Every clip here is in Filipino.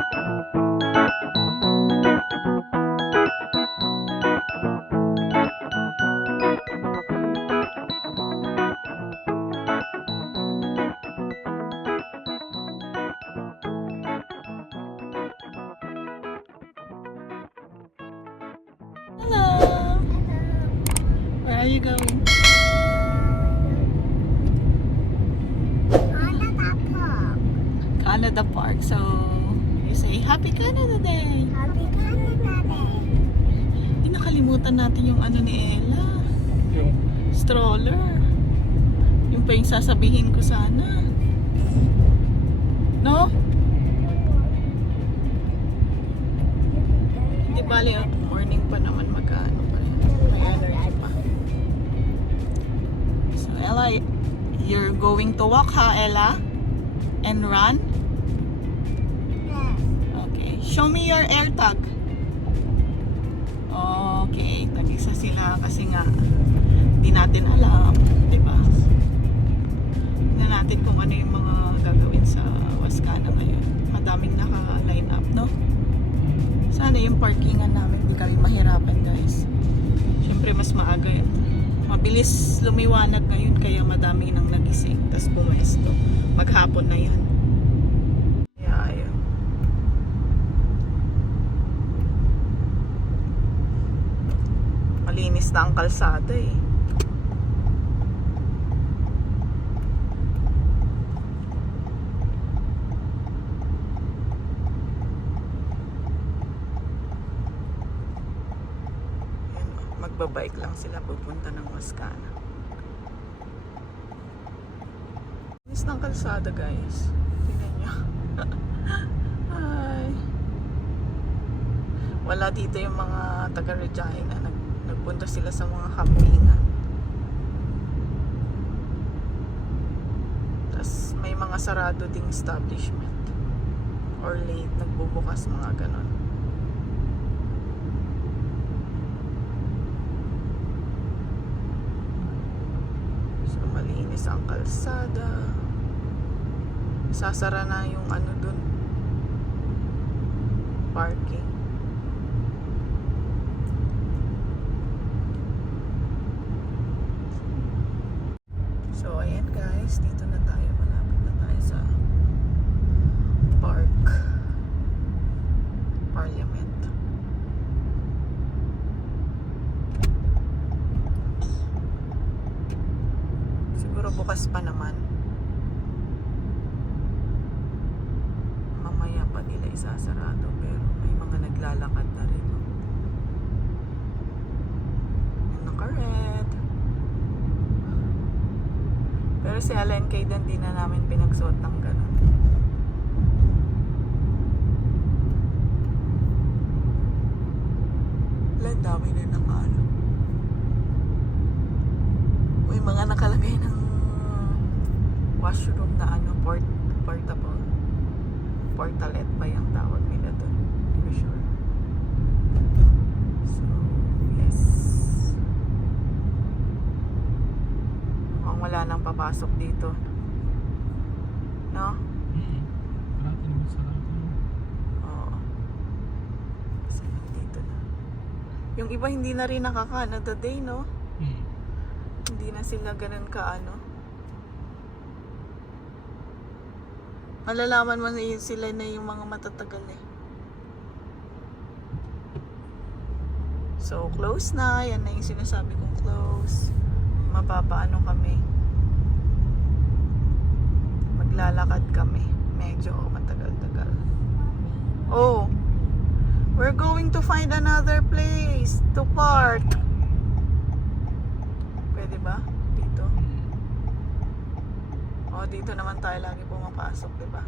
Hello! Where are you going? Canada Park. So, you say, Happy Canada Day! Happy Canada Day! Hindi nakalimutan natin yung ano ni Ella. Yung Stroller. Yung pa yung sasabihin ko sana. No? Hindi bali, morning pa naman magkano pa rin. May allergy pa. So, Ella, you're going to walk ha, Ella? And run? Yes. Okay. Show me your air tag. Okay. Tag-isa sila kasi nga hindi natin alam. Diba? Tingnan natin kung ano yung mga gagawin sa Wascana ngayon. Madaming naka-line up, no? Sana yung parkingan namin hindi kami mahirapan, guys. Siyempre mas maaga yun. Mabilis lumiwanag ngayon kaya madami nang nagising. Tapos pumesto. Maghapon na yan. Kaya ayun. Malinis na ang kalsada eh. Magbabike lang sila pupunta ng Wascana. Linis ng kalsada, guys. Tingnan nyo. Ay. Wala dito yung mga taga Regina. Nagpunta sila sa mga campingan. Tapos may mga sarado ding establishment. Or late, nagbubukas mga ganon. Malinis ang kalsada. Sasara na yung ano dun, parking. So ayan guys, dito na tayo, malapit na tayo sa park, Parliament. Bukas pa naman. Mamaya pa nila isasarado pero may mga naglalakad na rin. Yung naka-red. Pero si Alan Kayden di na namin pinagsuot ng ganun. Ang dami na naka-ano. May mga nakalagay ng washroom na ano, portable. Portalet ba yung tawag nila doon? Hindi ko sure. So, yes. Mukhang wala nang papasok dito. No? parati naman sarado. Oo. Kasi dito na. Yung iba hindi na rin nakaka-Canada Day, no? Hindi na sila ganun ka-ano. Malalaman mo na yun sila na yung mga matatagal eh. So, close na. Yan na yung sinasabi kong close. Mapapaano kami. Maglalakad kami. Medyo matagal-tagal. Oh! We're going to find another place to park. Pwede ba? Dito? O, dito naman tayo lagi pumapasok, diba?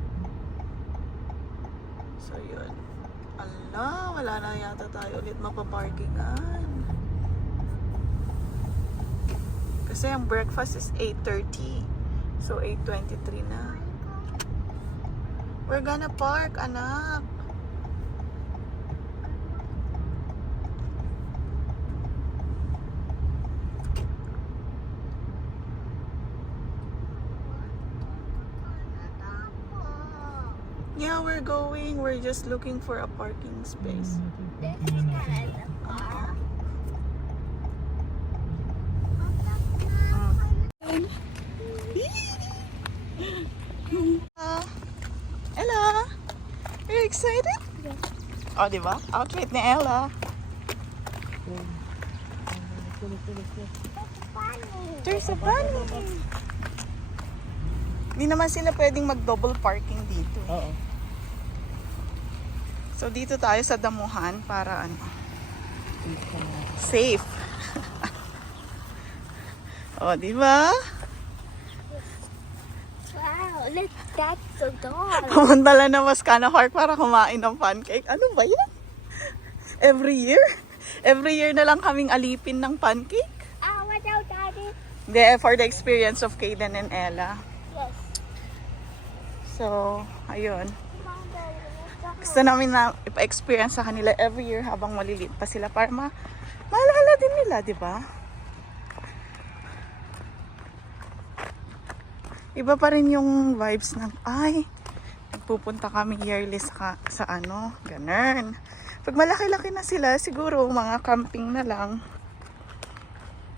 So, yun. Ala, wala na yata tayo ulit mapaparkingan. Kasi ang breakfast is 8:30. So, 8:23 na. We're gonna park, anak. Yeah, we're going. We're just looking for a parking space. This is kind of far. Ella, are you excited? Yes. Oh, di ba? Outfit ni Ella. Funny. There's a bunny. Hindi naman sila pwedeng mag-double parking dito. Oo. So dito tayo sa damuhan para ano, safe. Oh, di ba? Wow, look, that's so dog. Pumunta lang na Wascana Park para kumain ng pancake. Ano ba yan? Every year? Every year na lang kaming alipin ng pancake. Watch out, Daddy. Hindi, for the experience of Kaden and Ella. Yes. So, ayun. Come on, Daddy, let's go. Gusto namin na ipa-experience sa kanila every year habang maliliit pa sila para maalala din nila, di ba? Iba pa rin yung vibes ng, ay, pupunta kami yearly sa ano, ganun. Pag malaki-laki na sila, siguro mga camping na lang.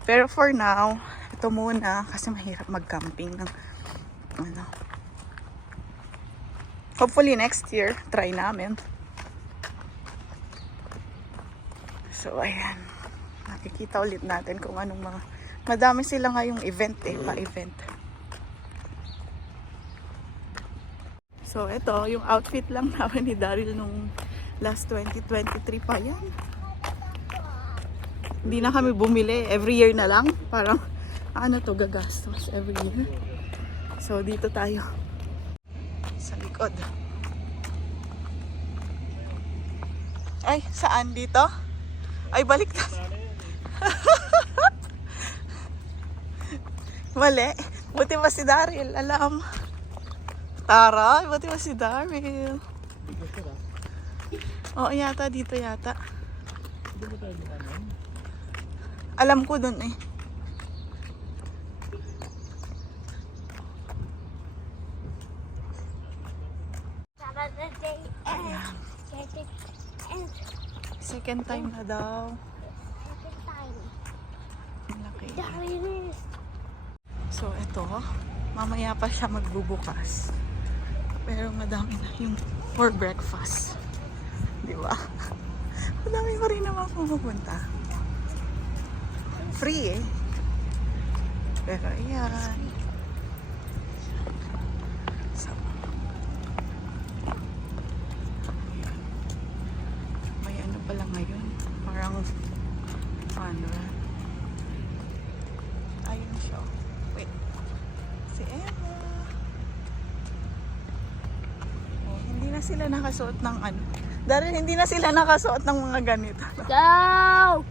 Pero for now, ito muna kasi mahirap mag-camping ng ano. Hopefully next year, try namin. So, ayan. Nakikita ulit natin kung anong mga, madami sila ngayong event pa-event. So, ito, yung outfit lang namin ni Daryl nung last 2023 pa yan. Hindi na kami bumili. Every year na lang. Parang, ano to, gagastos every year. So, dito tayo. Sa likod. Ay, saan dito? Ay, balik na. Mali. Buti ba si Daryl? Alam. Tara, buti ba si Daryl? Oo, yata. Dito yata. Alam ko dun eh. Saturday and Second time na daw. second time. Malaki. Daddy, So, ito. Mamaya pa siya magbubukas. Pero madami na yung for breakfast. Di ba? Madami pa rin naman pumupunta. Free eh. Pero ayan. So, ayan. May ano pala ngayon. Parang ano. Ayun siya. Wait. Si Emma. Oh, hindi na sila nakasuot ng ano. Dahil hindi na sila nakasuot ng mga ganito. go!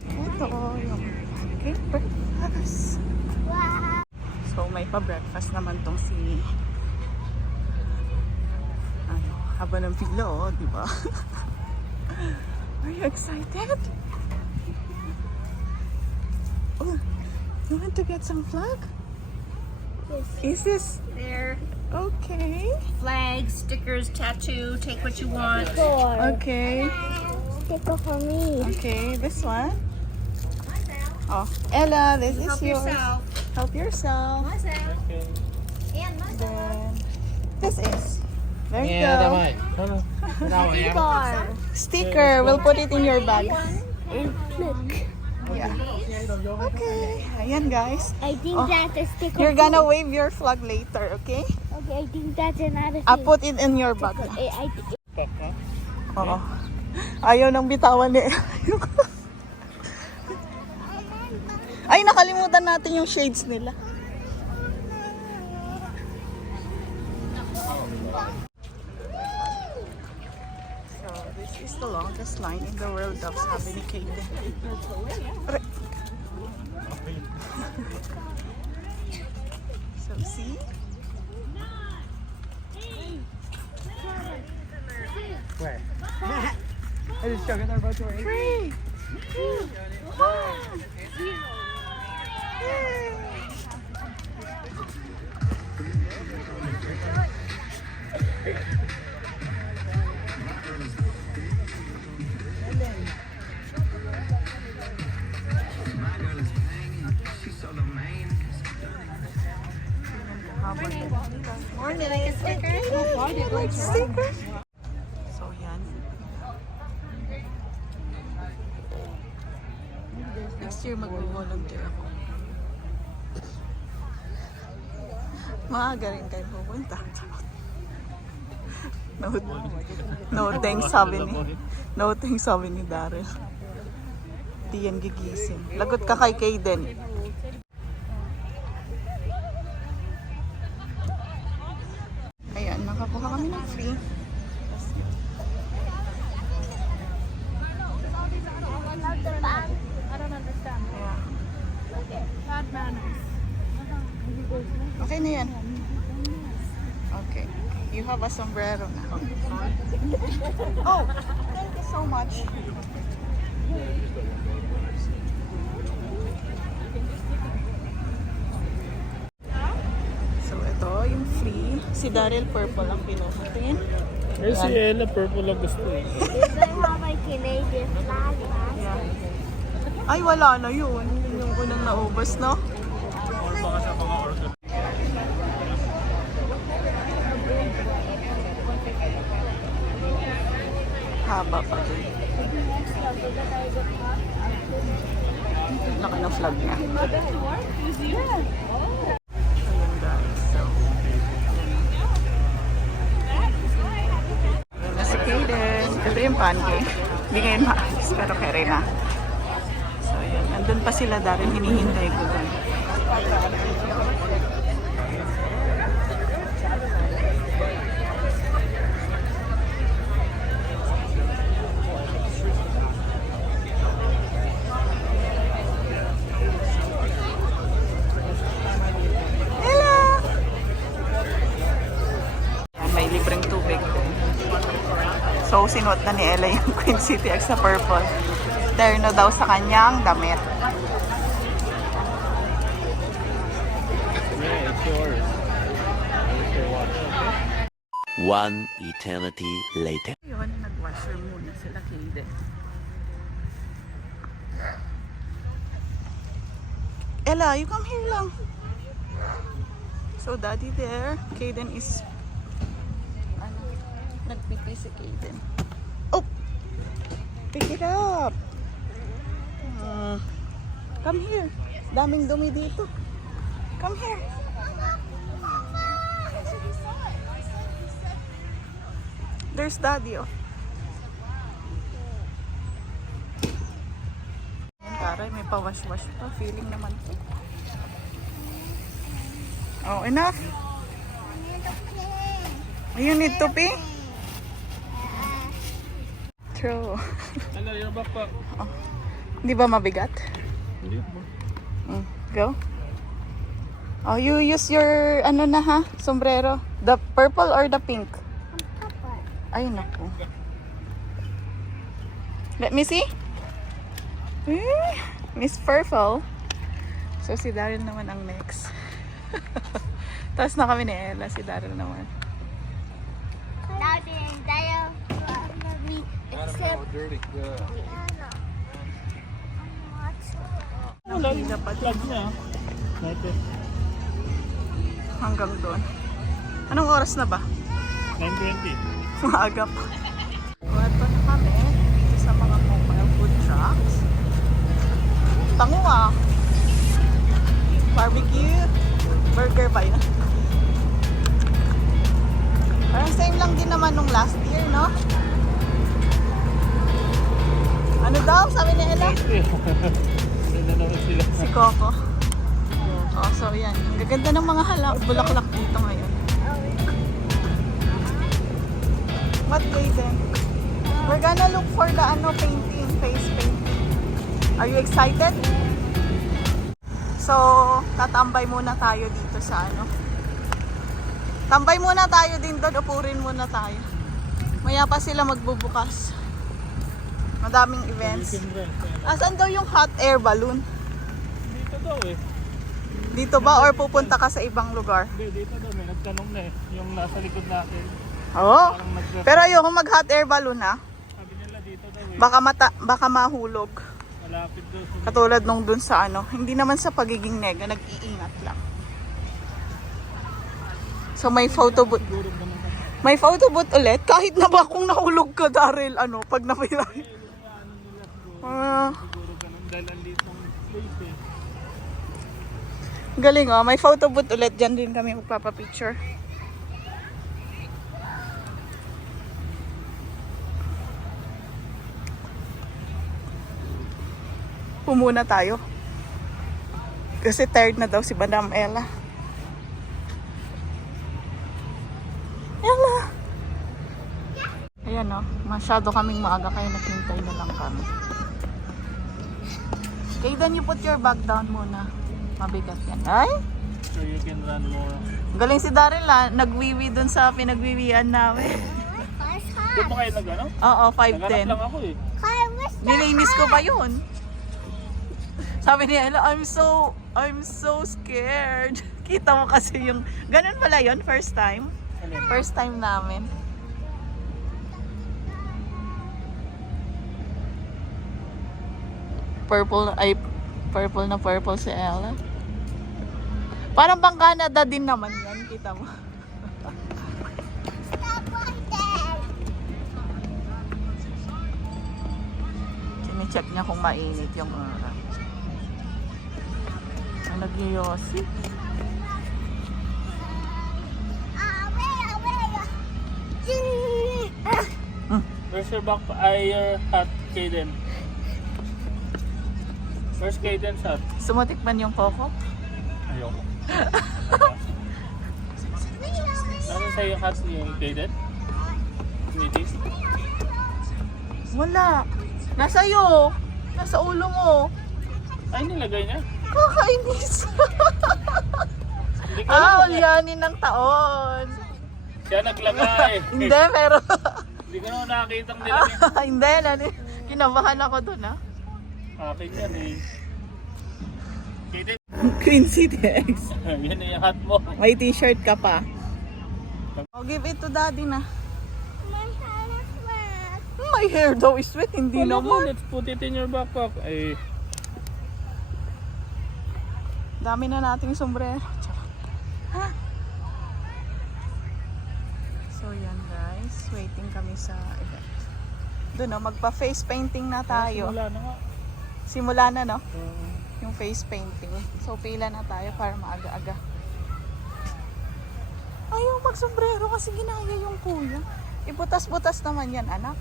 Ito yung pancake breakfast. Wow. So may pa-breakfast naman tong si ano, haba ng pila oh, di ba? Are you excited? Oh, you want to get some flag? Yes. Is this There. okay? Flags, stickers, tattoo, take what you want. Four. Okay. Sticker for me. Okay, this one. Oh, Ella, this is Help yours. yourself. Help yourself. Myself. And myself. Then this is. There you Yeah, go. damay. Ano? Tinawa niya. Four. Sticker. We'll put it in your bag. And click. Yeah. Okay. Ayan guys. I think Oh, that's a sticker. You're gonna wave your flag later, okay? Okay, I think that's another I'll put it in your bag. I Oo. Ayaw nang bitawan ni Ay, nakalimutan natin yung shades nila. So, this is the longest line in the world of sabi ni Kaden. So, see? Where? I just joking, they're about to race. 3, 2, 1. Yay! like stickers. So yan. Next year mag-volunteer ako. Maaga rin kayo pupunta. No thanks sabi ni Daryl. Di yan gigising. Lagot ka kay Kaden. Ayan, nakakuha kami ng free. Okay na yan. Okay. You have a sombrero now. Oh, thank you so much. So ito yung free. Si Daryl purple ang pinuputin. Eh, si Ella, purple lang gusto eh. Did they have a Canadian flag last Yeah. Ay, wala na yun. Yun yung unang naubos, no? Or baka sa mga order. Haba pa din. Laki ng flag niya. Ayan guys. So, ayan na si Kaden. Ito yung pancake. Hindi ngayon maalis, pero kere na. So ayan. Andun pa sila dahil hinihintay ko doon. May libreng tubig din. So, sinuot na ni Ella yung Queen City X sa purple. Terno daw sa kanyang damit. Yeah, it's yours. It's your watch, okay? One eternity later. Yun, nag-washer muna sila Kaden. Ella, you come here lang. So, daddy there. Kaden is nagpipi si Kaden. Oh! Pick it up! Come here. Daming dumi dito. Come here. There's daddy, oh. Taray, may pawash-wash pa. Feeling naman to. Oh, enough? You need to pee? True. Hello, your backpack. Di ba mabigat? Hindi mo. Go. Oh, you use your, ano na ha? Sombrero. The purple or the pink? Ay, naku. Let me see. Miss Purple. So, si Daryl naman ang next. Tapos na kami ni Ella. Si Daryl naman. Now the entire me except Dirty. Rihanna. Wala yung flag niya. Natin. Hanggang doon. Anong oras na ba? 9:20. Maaga pa. Wato na kami dito sa mga mobile food trucks. Tango ah. Barbecue. Burger ba yun? Parang same lang din naman nung last year, no? Ano daw? Sabi ni Ella? Ganda naman sila. Si Coco. Oh, so yan. Ang gaganda ng mga bulaklak dito ngayon. What day then? We're gonna look for the painting, face painting. Are you excited? So, tatambay muna tayo dito sa Tambay muna tayo din doon, upurin muna tayo. Maya pa sila magbubukas. Madaming events. Asan daw yung hot air balloon? Dito daw eh. Dito ba or pupunta ka sa ibang lugar? Hindi, dito daw. May nagtanong na eh. Yung nasa likod natin. Oo. Pero ayoko mag hot air balloon ha. Sabi nila dito daw eh. Baka mahulog. Malapit daw sa Katulad nung dun sa hindi naman sa pagiging nega, nag-iingat lang. So may photo booth. durog naman. May photo booth ulit? Kahit na ba kung nahulog ka, Daryl, ano, pag napilay? Galing oh, may photo booth ulit. Diyan din kami magpapapicture. Pumuna tayo. Kasi tired na daw si Madam Ella. Ella! Ayan o, masyado kaming maaga kaya naghintay na lang kami. Okay, then you put your bag down muna. Mabigat yan. Ay! So you can run more. Galing si Daryl nagwiwi dun sa pinagwiwian namin. Doon ba kayo nag-ano? Oo, Naghanap 5'10". lang ako eh. Nilinis ko pa yun. Sabi ni Ella, I'm so scared. Kita mo kasi yung, ganun pala yun, first time. Ano yun? First time namin. Purple na purple si Ella. Parang bang Canada din naman yan, kita mo. Sine-check niya kung mainit yung oras. Ang nagyoyosi. Where's your your hat, Kaden? Where's Kaden's hat? Sumutik man yung Coco? Ayoko. Nasaan sa'yo yung hat ni Kaden? Sweeties? Wala. Nasa iyo. Nasa ulo mo. Ay, nilagay niya. Kakainis. Hindi ko alam. Ulyanin ng taon. Siya naglagay. Hindi, pero... Hindi ko naman nakakita ang nilagay. Hindi, kinabahan ako dun, ha? Akin yan eh. Kaden, Quincy Dex. yan na yung hat mo. May t-shirt ka pa. Oh, give it to daddy na. My hair daw is wet, hindi naman. Let's put it in your backpack. Ay, Dami na nating sombrero. Ha? So yan guys, waiting kami sa event. Doon magpa-face painting na tayo. wala na nga. Simula na no? Yung face painting. So pila na tayo para maaga-aga. Ayaw mag-sombrero kasi ginaya yung kuya. Ibutas-butas naman yan, anak.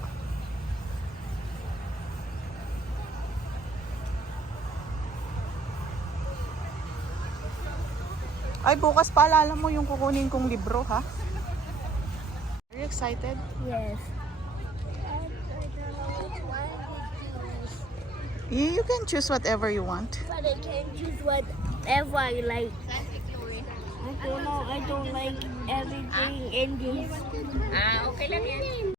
Ay, bukas paalala mo yung kukunin kong libro, ha? Are you excited? Yes. You can choose whatever you want. But I can choose whatever I like. I don't like everything in this. Okay lang yan.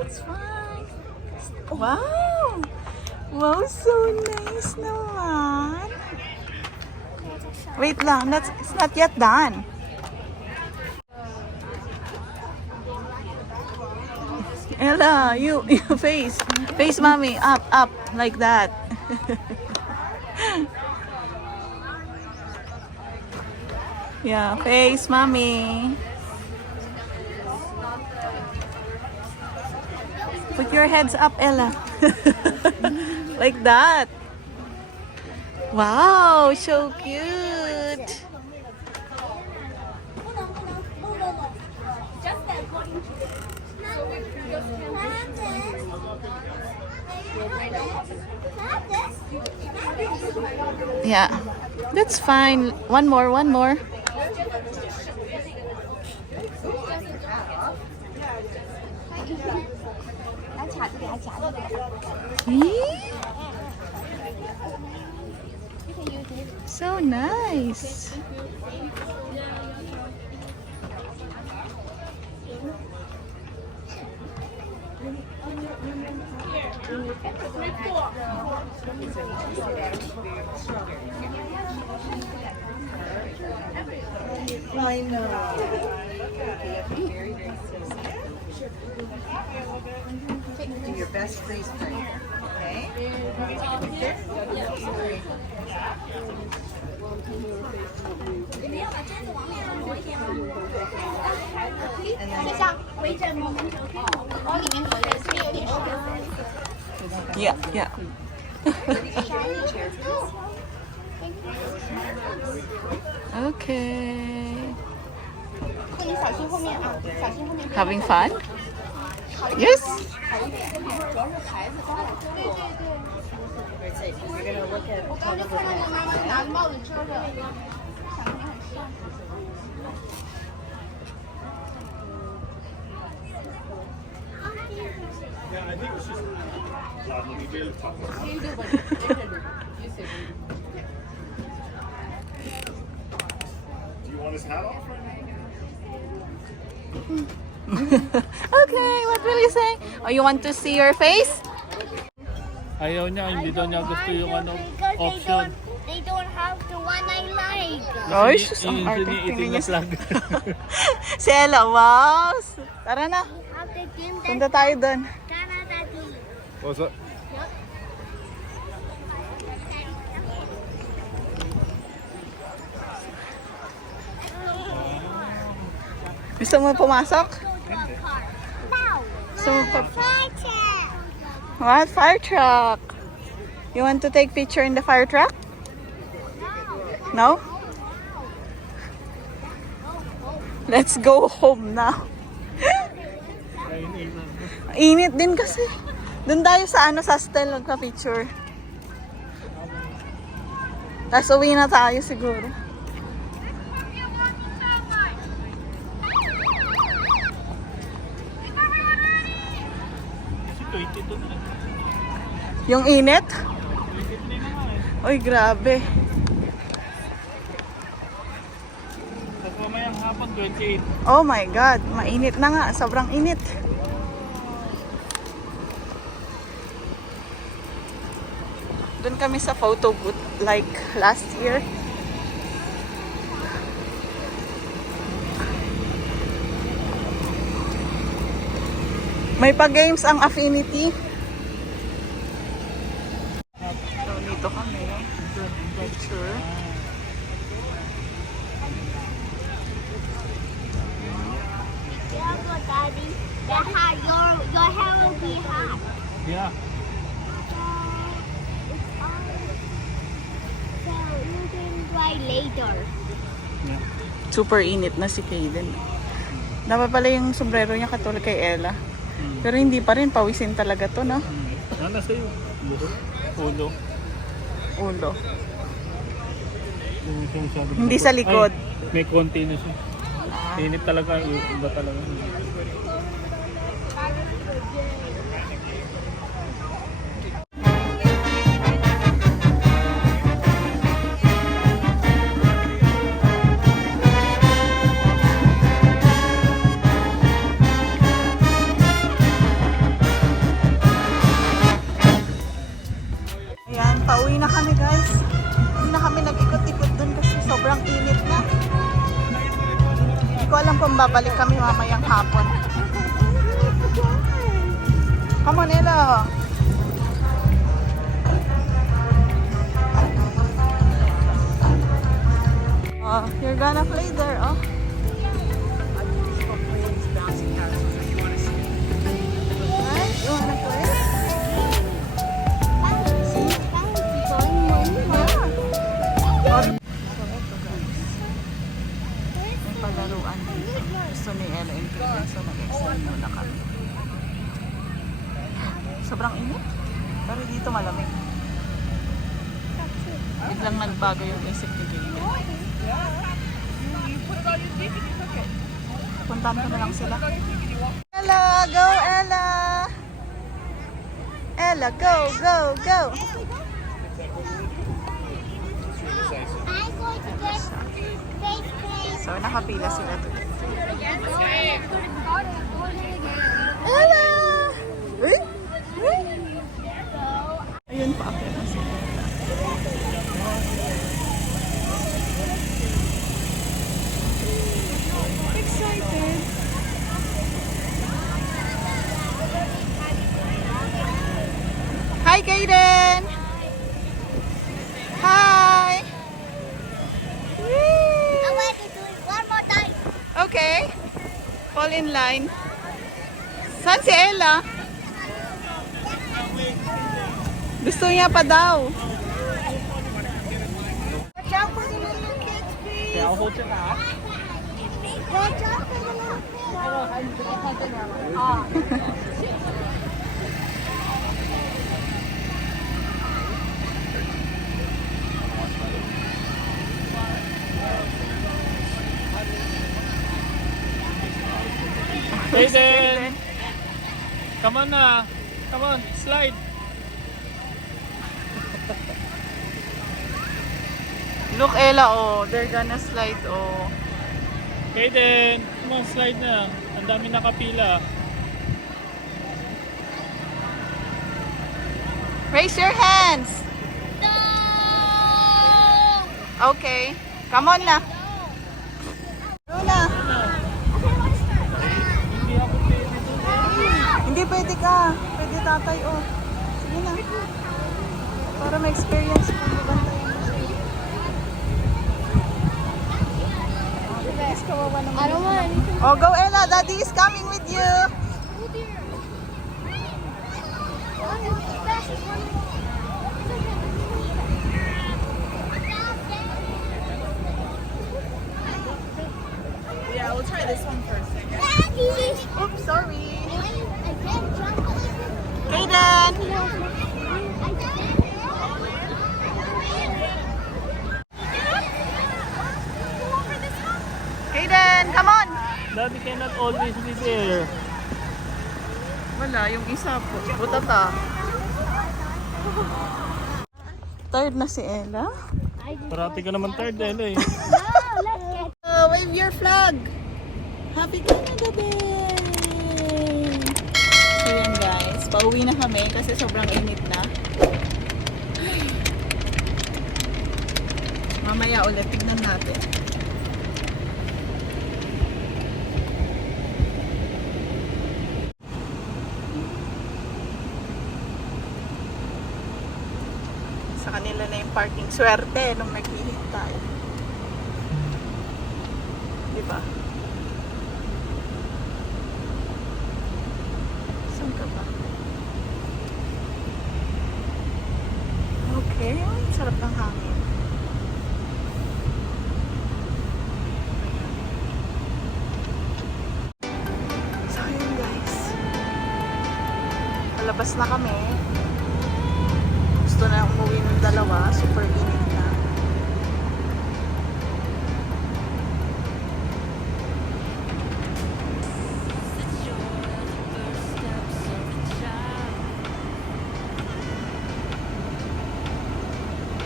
It's fine. Wow! Wow, so nice naman. Wait lang, it's not yet done. Ella, you face mommy, up, like that. Yeah, face mommy. Put your heads up, Ella. Like that. Wow, so cute. Yeah, that's fine. One more. So nice. I know. Do your best freeze frame. Okay? Yeah, yeah. Okay. Having fun? Yes. You're gonna look at Do you want his hat off right now? Okay, what will you say? Oh, you want to see your face? Ayaw niya, hindi daw niya gusto yung ano, Because option. they don't have the one I like. Oh, sus, ang Yung arte. itim Tingnan na niya. flag. Si Ella, wow! Tara na, After game, punta tayo doon. What's up? Gusto mo pumasok? Gusto mo pa... What? Fire truck? You want to take picture in the fire truck? No? Let's go home now. Init din kasi. Doon tayo sa ano, sa hostel magpa-picture. Tapos uwi na tayo siguro. Yung init? Uy, grabe. Tapos mamayang hapon, 28. Oh my God, mainit na nga. Sobrang init. Doon kami sa photo booth like last year. May pa-games ang Affinity. So, dito kami. Lecture. Daddy, your hair will be hot. Yeah. So you can dry later. Super init na si Kaden. Dapat pala yung sombrero niya katulad kay Ella. Pero hindi pa rin, pawisin talaga to, no? Ano sa'yo? Buhok? Ulo? Ulo. Yung masyado Hindi sa likod. Ay, may konti na siya. Init talaga, iba talaga. Ayan, pauwi na kami guys. Hindi na kami nag-ikot-ikot dun kasi sobrang init na. Hindi ko alam kung babalik kami mamayang hapon. Come on, Ella. Oh, you're gonna play there, oh. Right? You wanna play? May palaruan dito. Gusto ni Ella and Kaden, so nag-extend muna kami. Sobrang init. Pero dito malamig. Biglang nagbago yung isip ni Kaden. Puntahan ko na lang sila. Ella! Go, Ella! Ella, go, go, go! I'm going to get face cream. So, nakapila sila today. Ella! Uy! Uy! Ayun pa ako na sila. Excited! Kaden! Hi! I want to do it one more time. Okay. Fall in line. Saan si Ella? Gusto niya pa daw. Watch out for the little kids, please. Kaya ako hold siya na. Watch out for the little kids. Hayden! Come on na. Come on, slide. Look, Ella, oh. They're gonna slide, oh. Hayden, come on, slide na. Ang dami nakapila. Raise your hands. No. Okay. Come on na. Go na. Hindi ako pwede doon. Hindi pwede ka. Pwede tatay, oh. Sige na. Para ma-experience mo. Mabantayan mo siya. I don't want anything. Oh, go, Ella. Daddy is coming with you. Oh dear. Yeah, we'll try this one first. Daddy. Oops, sorry. I can't jump. Kaden! Kaden, come on! Daddy cannot always be there. Wala, yung isa po. Butata. Tired na si Ella. Parati ka naman tired, Ella eh. Wave your flag! Happy Canada Day! So yan guys, pauwi na kami kasi sobrang init na. Mamaya ulit, tignan natin. Sa kanila na yung parking. Swerte nung naghihintay. Diba? Saan ka ba? Okay. Sarap ng hangin. So yun guys. Palabas na kami. Gusto na umuwi ng dalawa. Super init na.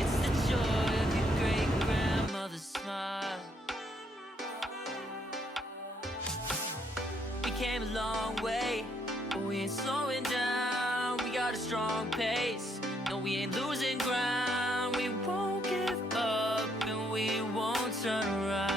It's the joy of your great grandmother's smile. We came a long way, but we ain't slowing down. We got a strong pace. No, we ain't losing ground. We won't give up and we won't turn around.